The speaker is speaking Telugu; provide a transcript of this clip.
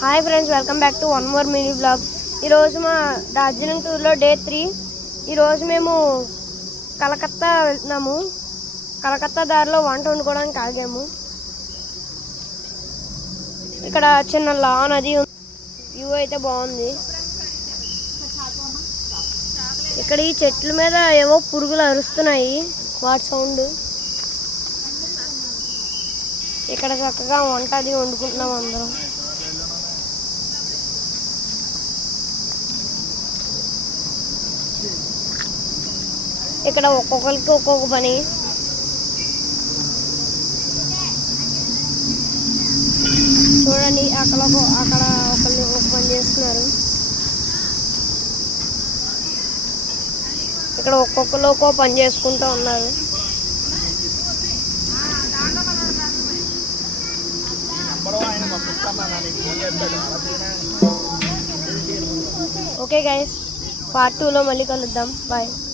Hi friends, welcome back to one more mini blog. ఈరోజు మా డార్జిలింగ్ టూర్లో డే 3. ఈరోజు మేము కలకత్తా వెళ్తున్నాము. కలకత్తా దారిలో వంట వండుకోవడానికి ఆగాము. ఇక్కడ చిన్న లాన్ అది వ్యూ అయితే బాగుంది. ఇక్కడ ఈ చెట్ల మీద ఏవో పురుగులు అరుస్తున్నాయి, వాటి సౌండ్. ఇక్కడ చక్కగా వంట అది వండుకుంటున్నాం అందరం. ఇక్కడ ఒక్కొక్కరికి ఒక్కొక్క పని. చూడండి, అక్కడ ఒకళ్ళు ఒక పని చేస్తున్నారు. ఇక్కడ ఒక్కొక్కరు ఒక్కో పని చేసుకుంటూ ఉన్నారు. ఓకే గైస్, పార్ట్ 2లో మళ్ళీ కలుద్దాం. బాయ్.